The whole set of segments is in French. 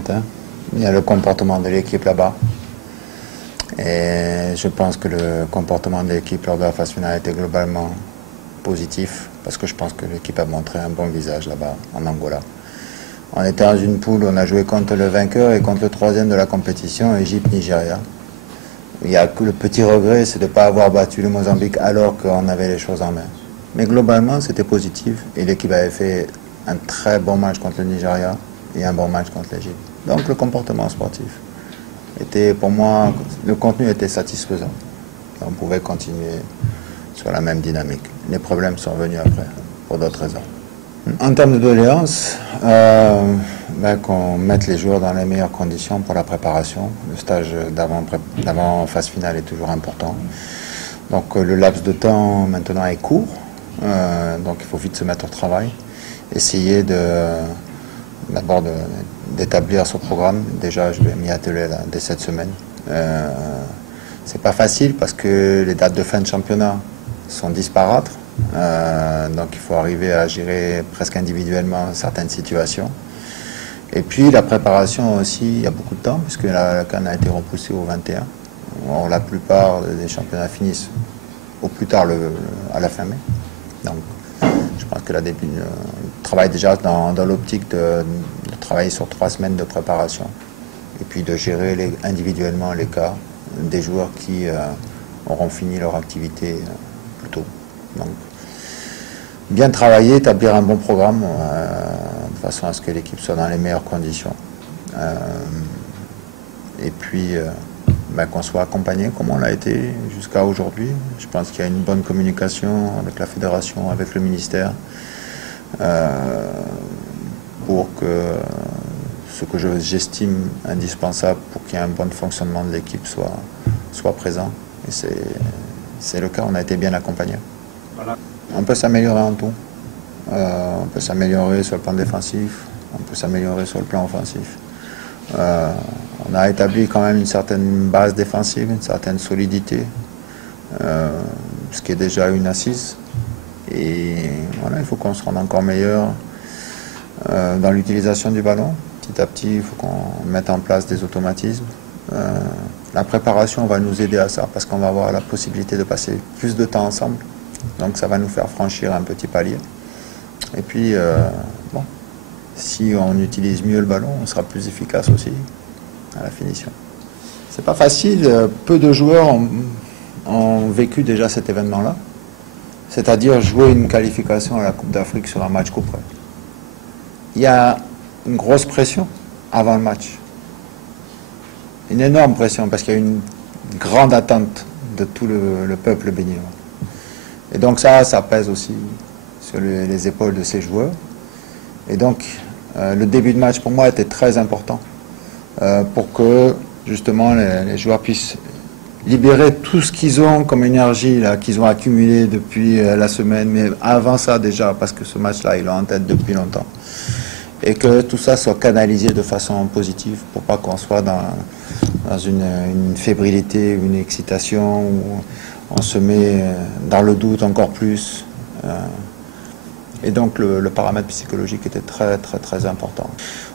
différentes, hein. Il y a le comportement de l'équipe là-bas. Et je pense que le comportement de l'équipe lors de la phase finale était globalement positif, parce que je pense que l'équipe a montré un bon visage là-bas, en Angola. On était dans une poule, on a joué contre le vainqueur et contre le troisième de la compétition, Égypte-Nigeria. Il y a que le petit regret, c'est de ne pas avoir battu le Mozambique alors qu'on avait les choses en main. Mais globalement, c'était positif et l'équipe avait fait un très bon match contre le Nigeria et un bon match contre l'Égypte. Donc le comportement sportif était, pour moi, le contenu était satisfaisant. Et on pouvait continuer sur la même dynamique. Les problèmes sont venus après, pour d'autres raisons. En termes de doléances, qu'on mette les joueurs dans les meilleures conditions pour la préparation. Le stage d'avant phase finale est toujours important. Donc le laps de temps maintenant est court, donc il faut vite se mettre au travail. Essayer d'abord d'établir ce programme. Déjà, je vais m'y atteler là, dès cette semaine. C'est pas facile parce que les dates de fin de championnat sont disparates. Donc il faut arriver à gérer presque individuellement certaines situations. Et puis la préparation aussi, il y a beaucoup de temps puisque la CAN a été repoussée au 21. Or, la plupart des championnats finissent au plus tard à la fin mai. Donc je pense que le travail déjà dans l'optique de travailler sur 3 semaines de préparation et puis de gérer individuellement les cas des joueurs qui auront fini leur activité plus tôt. Donc, bien travailler, établir un bon programme de façon à ce que l'équipe soit dans les meilleures conditions. Et puis qu'on soit accompagné comme on l'a été jusqu'à aujourd'hui. Je pense qu'il y a une bonne communication avec la fédération, avec le ministère, pour que ce que j'estime indispensable pour qu'il y ait un bon fonctionnement de l'équipe soit présent. Et c'est le cas, on a été bien accompagné. Voilà. On peut s'améliorer en tout. On peut s'améliorer sur le plan défensif, on peut s'améliorer sur le plan offensif. On a établi quand même une certaine base défensive, une certaine solidité, ce qui est déjà une assise. Et voilà, il faut qu'on se rende encore meilleur dans l'utilisation du ballon. Petit à petit, il faut qu'on mette en place des automatismes. La préparation va nous aider à ça, parce qu'on va avoir la possibilité de passer plus de temps ensemble. Donc ça va nous faire franchir un petit palier. Et puis, si on utilise mieux le ballon, on sera plus efficace aussi à la finition. C'est pas facile, peu de joueurs ont vécu déjà cet événement-là, c'est-à-dire jouer une qualification à la Coupe d'Afrique sur un match coup près. Il y a une grosse pression avant le match, une énorme pression, parce qu'il y a une grande attente de tout le peuple béninois. Et donc ça pèse aussi sur les épaules de ces joueurs. Et donc, le début de match, pour moi, était très important pour que, justement, les joueurs puissent libérer tout ce qu'ils ont comme énergie, qu'ils ont accumulé depuis la semaine, mais avant ça déjà, parce que ce match-là, ils l'ont en tête depuis longtemps. Et que tout ça soit canalisé de façon positive, pour pas qu'on soit dans une fébrilité, une excitation, où on se met dans le doute encore plus. Et donc le paramètre psychologique était très très très important.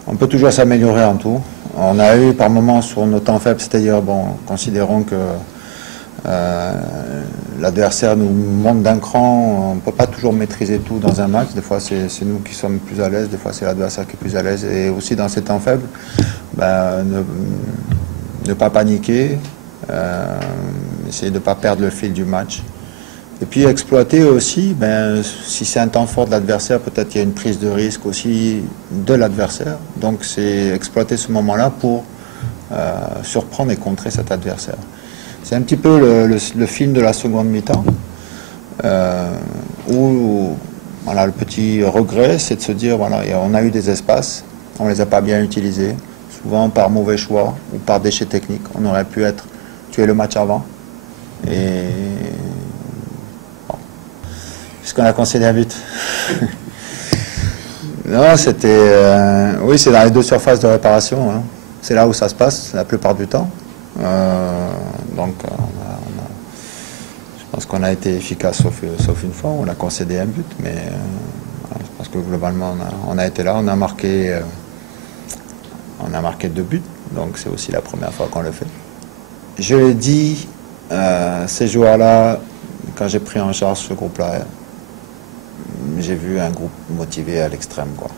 On peut toujours s'améliorer en tout. On a eu par moments sur nos temps faibles, c'est-à-dire considérons que l'adversaire nous monte d'un cran, on ne peut pas toujours maîtriser tout dans un match. Des fois c'est nous qui sommes plus à l'aise, des fois c'est l'adversaire qui est plus à l'aise. Et aussi dans ces temps faibles, ne pas paniquer, essayer de ne pas perdre le fil du match. Et puis exploiter aussi, si c'est un temps fort de l'adversaire, peut-être qu'il y a une prise de risque aussi de l'adversaire. Donc c'est exploiter ce moment-là pour surprendre et contrer cet adversaire. C'est un petit peu le film de la seconde mi-temps, où le petit regret, c'est de se dire, on a eu des espaces, on ne les a pas bien utilisés, souvent par mauvais choix ou par déchet technique. On aurait pu tuer le match avant. Et puisqu'on a concédé un but. Non, c'était... oui, c'est dans les 2 surfaces de réparation. Hein. C'est là où ça se passe la plupart du temps. Donc, je pense qu'on a été efficace sauf une fois. On a concédé un but, mais je pense que globalement, on a été là. On a marqué On a marqué 2 buts, donc c'est aussi la première fois qu'on le fait. Je l'ai dit, ces joueurs-là, quand j'ai pris en charge ce groupe-là, j'ai vu un groupe motivé à l'extrême, quoi.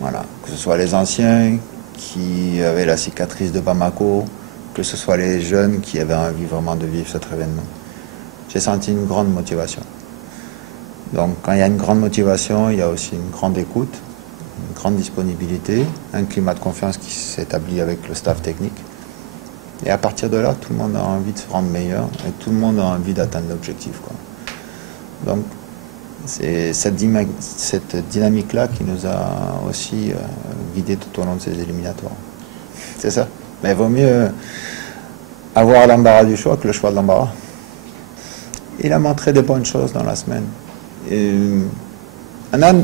Voilà. Que ce soit les anciens qui avaient la cicatrice de Bamako, que ce soit les jeunes qui avaient envie vraiment de vivre cet événement. J'ai senti une grande motivation. Donc quand il y a une grande motivation, il y a aussi une grande écoute, une grande disponibilité, un climat de confiance qui s'établit avec le staff technique. Et à partir de là, tout le monde a envie de se rendre meilleur et tout le monde a envie d'atteindre l'objectif, quoi. Donc c'est cette dynamique-là qui nous a aussi guidés tout au long de ces éliminatoires. C'est ça. Mais il vaut mieux avoir l'embarras du choix que le choix de l'embarras. Il a montré de bonnes choses dans la semaine. Anan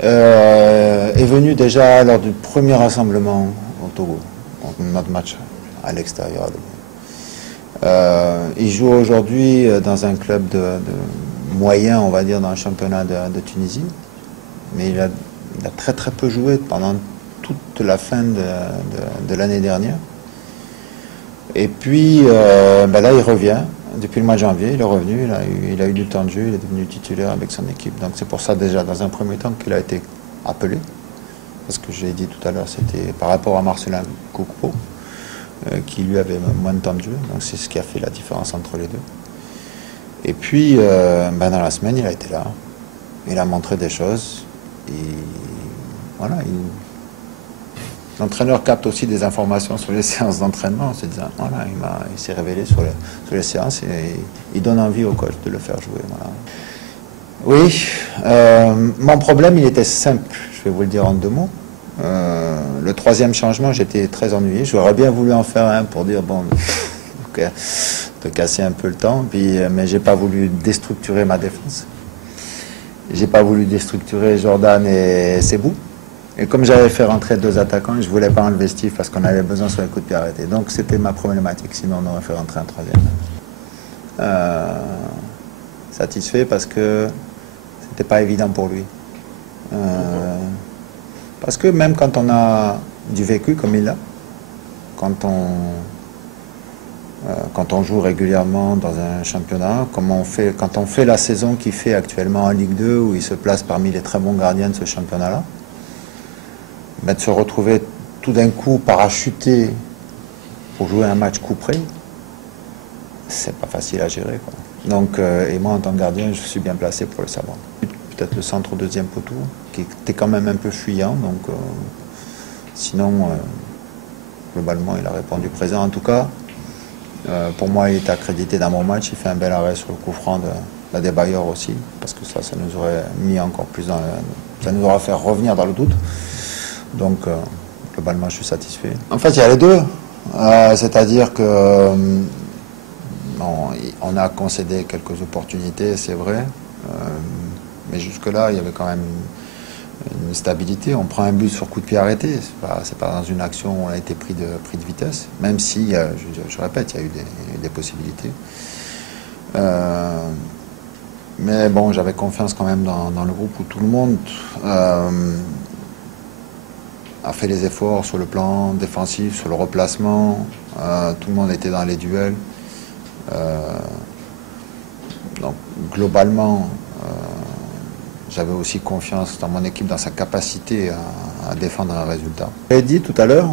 est venu déjà lors du premier rassemblement au Togo, notre match à l'extérieur. Il joue aujourd'hui dans un club de moyen, on va dire, dans le championnat de Tunisie. Mais il a très très peu joué pendant toute la fin de l'année dernière. Et puis là, il revient. Depuis le mois de janvier, il est revenu, il a eu du temps de jeu, il est devenu titulaire avec son équipe. Donc c'est pour ça déjà, dans un premier temps, qu'il a été appelé. Parce que je l'ai dit tout à l'heure, c'était par rapport à Marcelin Koukpo, qui lui avait moins de temps de jeu. Donc c'est ce qui a fait la différence entre les deux. Et puis, dans la semaine, il a été là. Il a montré des choses. Et voilà, l'entraîneur capte aussi des informations sur les séances d'entraînement en se disant, voilà, il s'est révélé sur les séances et il donne envie au coach de le faire jouer. Voilà. Oui, mon problème, il était simple, je vais vous le dire en 2 mots. Le 3e changement, j'étais très ennuyé. J'aurais bien voulu en faire un pour dire, bon, okay, de casser un peu le temps, mais j'ai pas voulu déstructurer ma défense. J'ai pas voulu déstructurer Jordan et Sebou. Et comme j'avais fait rentrer 2 attaquants, je ne voulais pas enlever Steve parce qu'on avait besoin sur les coups de pied arrêtés. Donc c'était ma problématique, sinon on aurait fait rentrer un 3e. Satisfait parce que c'était pas évident pour lui. Parce que même quand on a du vécu comme il l'a, quand on joue régulièrement dans un championnat, quand on fait la saison qu'il fait actuellement en Ligue 2, où il se place parmi les très bons gardiens de ce championnat-là, de se retrouver tout d'un coup parachuté pour jouer un match coup près, c'est pas facile à gérer, quoi. Donc, et moi en tant que gardien, je suis bien placé pour le savoir. Peut-être le centre au 2e poteau, qui était quand même un peu fuyant, donc sinon, globalement, il a répondu présent. En tout cas, pour moi, il est accrédité dans mon match. Il fait un bel arrêt sur le coup franc de la Débailleur aussi, parce que ça nous aurait mis encore plus ça nous aurait fait revenir dans le doute. Donc, globalement, je suis satisfait. En fait, il y a les deux. C'est-à-dire que on a concédé quelques opportunités, c'est vrai. Mais jusque-là, il y avait quand même une stabilité. On prend un but sur coup de pied arrêté. C'est pas dans une action où on a été pris de vitesse. Même si, je répète, il y a eu des possibilités. Mais bon, j'avais confiance quand même dans le groupe où tout le monde a fait les efforts sur le plan défensif, sur le replacement. Tout le monde était dans les duels. Donc globalement, j'avais aussi confiance dans mon équipe, dans sa capacité à défendre un résultat. Je l'ai dit tout à l'heure,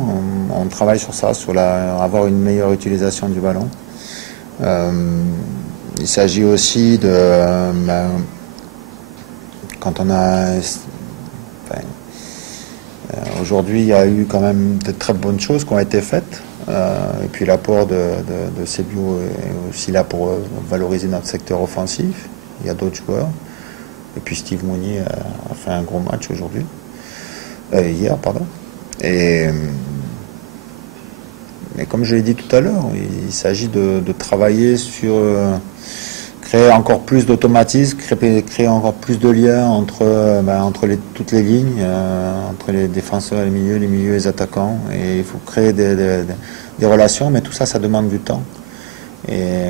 on travaille sur ça, sur avoir une meilleure utilisation du ballon. Il s'agit aussi de... quand on a... aujourd'hui, il y a eu quand même de très bonnes choses qui ont été faites. Et puis l'apport de Sebou est aussi là pour valoriser notre secteur offensif. Il y a d'autres joueurs. Et puis Steve Mounier a fait un gros match aujourd'hui. Hier, pardon. Mais comme je l'ai dit tout à l'heure, il s'agit de travailler sur créer encore plus d'automatisme, créer encore plus de liens entre toutes les lignes, entre les défenseurs et les milieux et les attaquants. Et il faut créer des relations, mais tout ça, ça demande du temps. Et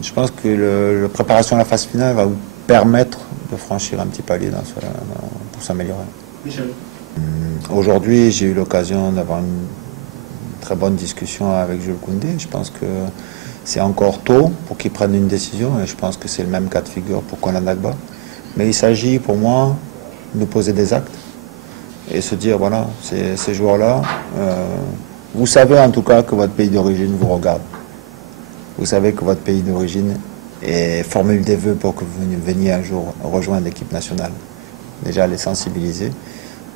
je pense que la préparation à la phase finale va vous permettre de franchir un petit palier pour s'améliorer. Michel. Aujourd'hui, j'ai eu l'occasion d'avoir une très bonne discussion avec Jules Koundé. Je pense que c'est encore tôt pour qu'il prenne une décision et je pense que c'est le même cas de figure pour Konan Dagba. Mais il s'agit pour moi de poser des actes et se dire voilà, ces joueurs-là, vous savez en tout cas que votre pays d'origine vous regarde. Vous savez que votre pays d'origine formule des vœux pour que vous veniez un jour rejoindre l'équipe nationale. Déjà les sensibiliser.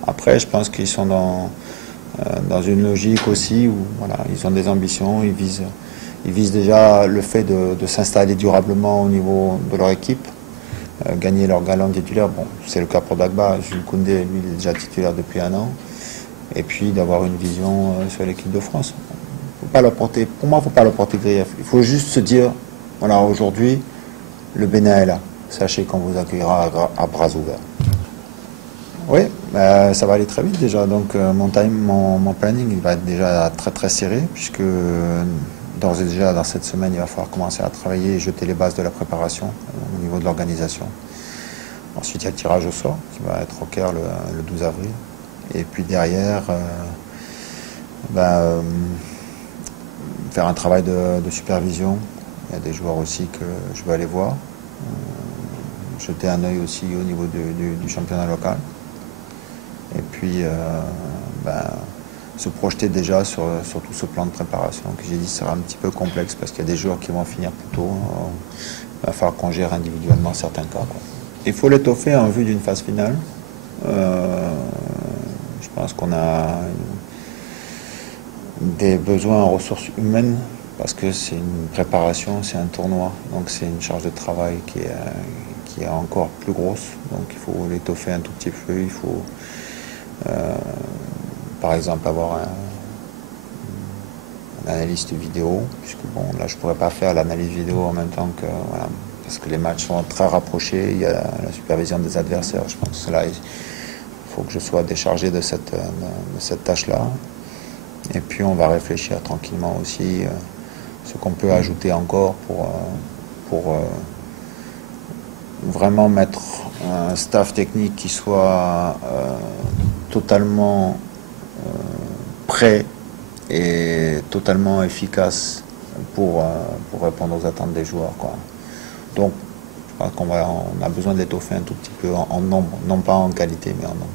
Après, je pense qu'ils sont dans une logique aussi où voilà, ils ont des ambitions, ils visent déjà le fait de s'installer durablement au niveau de leur équipe, gagner leur galon titulaire. Bon, c'est le cas pour Dagba. Jules Koundé, lui, il est déjà titulaire depuis 1 an. Et puis d'avoir une vision sur l'équipe de France. Faut pas leur porter, pour moi, il ne faut pas leur porter grief. Il faut juste se dire, voilà, aujourd'hui, le Bénin est là. Sachez qu'on vous accueillera à bras ouverts. Oui, ça va aller très vite déjà. Donc mon planning il va être déjà très très serré puisque d'ores et déjà dans cette semaine il va falloir commencer à travailler et jeter les bases de la préparation au niveau de l'organisation. Ensuite il y a le tirage au sort qui va être au Caire le 12 avril. Et puis derrière, faire un travail de supervision. Il y a des joueurs aussi que je vais aller voir. Jeter un œil aussi au niveau du championnat local. Et puis se projeter déjà sur tout ce plan de préparation que j'ai dit sera un petit peu complexe parce qu'il y a des joueurs qui vont finir plus tôt. Il va falloir qu'on gère individuellement certains cas, quoi. Il faut l'étoffer en vue d'une phase finale. Je pense qu'on a des besoins en ressources humaines parce que c'est une préparation, c'est un tournoi, donc c'est une charge de travail qui est encore plus grosse. Donc il faut l'étoffer un tout petit peu. Il faut par exemple avoir un analyste vidéo, puisque bon là je pourrais pas faire l'analyse vidéo en même temps que voilà, parce que les matchs sont très rapprochés, il y a la supervision des adversaires. Je pense que là il faut que je sois déchargé de cette tâche-là. Et puis on va réfléchir tranquillement aussi ce qu'on peut ajouter encore pour vraiment mettre un staff technique qui soit totalement prêt et totalement efficace pour répondre aux attentes des joueurs, quoi. Donc je pense on a besoin d'étoffer un tout petit peu en nombre, non pas en qualité mais en nombre.